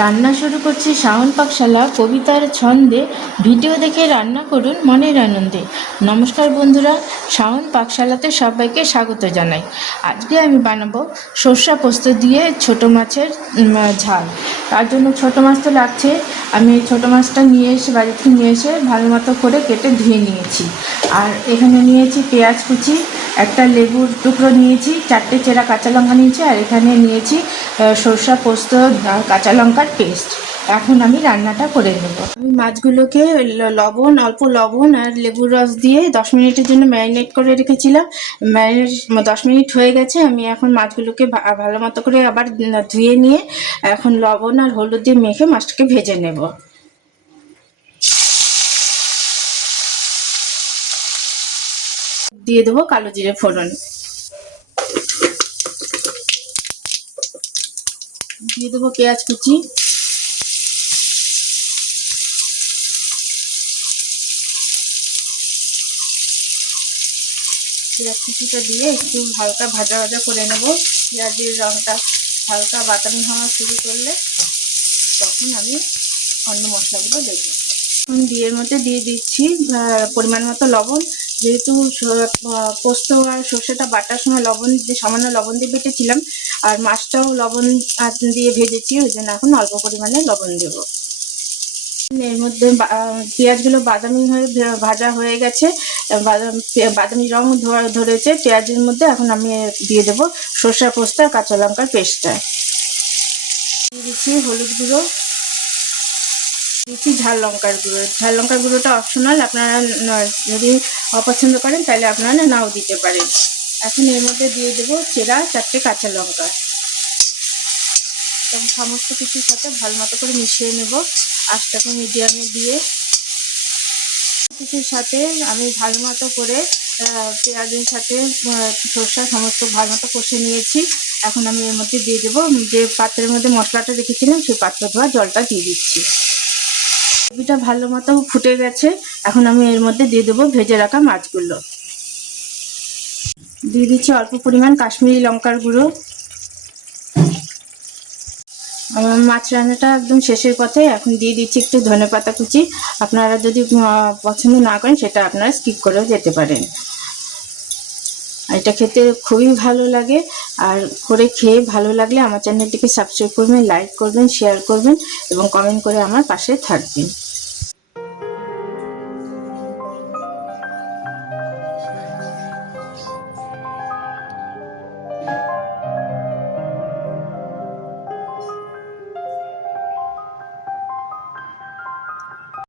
রান্না শুরু করছি শাওন পাকশালা কবিতার ছন্দে। ভিডিও দেখে রান্না করুন মনের আনন্দে। নমস্কার বন্ধুরা, শাওন পাকশালাতে সবাইকে স্বাগত জানাই। আজকে আমি বানাবো সর্ষা পোস্ত দিয়ে ছোট মাছের ঝাল। তার জন্য ছোট মাছ তো লাগছে। আমি ছোট মাছটা নিয়ে এসে বাড়ি থেকে নিয়ে এসে ভালো মতো করে কেটে ধুয়ে নিয়েছি। আর এখানে নিয়েছি পেঁয়াজ কুচি, একটা লেবুর টুকরো নিয়েছি, 4টে চেরা কাঁচা লঙ্কা নিয়েছি, আর এখানে নিয়েছি সর্ষা পোস্ত আর কাঁচা লঙ্কার পেস্ট। এখন আমি রান্নাটা করে নেব। আমি মাছগুলোকে অল্প লবণ আর লেবুর রস দিয়ে 10 মিনিটের জন্য ম্যারিনেট করে রেখেছিলাম। ম্যারিনেট 10 মিনিট হয়ে গেছে। আমি এখন মাছগুলোকে ভালো মতো করে আবার ধুয়ে নিয়ে এখন লবণ আর হলুদ দিয়ে মেখে মাছটাকে ভেজে নেব। দিয়ে দেবো কালো জিরে ফোড়ন, দিয়ে দেবো পেঁয়াজ কুচি, পেঁয়াজ কুচিটা দিয়ে একটু হালকা ভাজা ভাজা করে নেব। পেঁয়াজের রঙটা হালকা বাদামি হওয়া শুরু করলে তখন আমি অন্য মশলাগুলো দেবো। এখন এর মধ্যে দিয়ে দিচ্ছি পরিমাণ মতো লবণ। যেহেতু পোস্ত আর সর্ষেটা বাটার সময় সামান্য লবণ দিয়ে বেটেছিলাম, আর মাছটাও লবণ দিয়ে ভেজেছি, ওই জন্য এখন অল্প পরিমাণে লবণ দেবো। এর মধ্যে পেঁয়াজগুলো বাদামি হয়ে ভাজা হয়ে গেছে, বাদামি রং ধরেছে পেঁয়াজের মধ্যে। এখন আমি দিয়ে দেবো সর্ষে পোস্ত আর কাঁচা লঙ্কার পেস্টটা। দিয়ে দিচ্ছি হলুদ গুঁড়ো, দিচ্ছি ঝাল লঙ্কার গুঁড়ো। ঝাল লঙ্কার গুঁড়োটা অপশনাল, আপনারা যদি অপছন্দ করেন তাহলে আপনারা নাও দিতে পারেন। এখন এর মধ্যে দিয়ে দেবো চেরা 4টে কাঁচা লঙ্কা। তখন সমস্ত কিছুর সাথে ভালো মতো করে মিশিয়ে নেব আঁচটাকে মিডিয়ামে দিয়ে। কিছুর সাথে আমি ভালো মতো করে পেঁয়াজের সাথে সর্ষা সমস্ত ভালো মতো কষে নিয়েছি। এখন আমি এর মধ্যে দিয়ে দেবো যে পাত্রের মধ্যে মশলাটা রেখেছিলাম, সেই পাত্র ধোয়া জলটা দিয়ে দিচ্ছি। গ্রেভিটা ভালো মতো ফুটে গেছে। এখন আমি এর মধ্যে দিয়ে দেবো ভেজে রাখা মাছগুলো। দিয়ে দিচ্ছি অল্প পরিমাণ কাশ্মীরি লঙ্কার গুঁড়ো। আমার মাছ রান্নাটা একদম শেষের পথে। এখন দিয়ে দিচ্ছি একটু ধনেপাতা কুচি। আপনারা যদি পছন্দ না করেন সেটা আপনারা স্কিপ করেও যেতে পারেন। এটা খেতে খুবই ভালো লাগে। আর করে খেয়ে ভালো লাগলে আমার চ্যানেলটিকে সাবস্ক্রাইব করবেন, লাইক করবেন, শেয়ার করবেন এবং কমেন্ট করে আমার পাশে থাকবেন।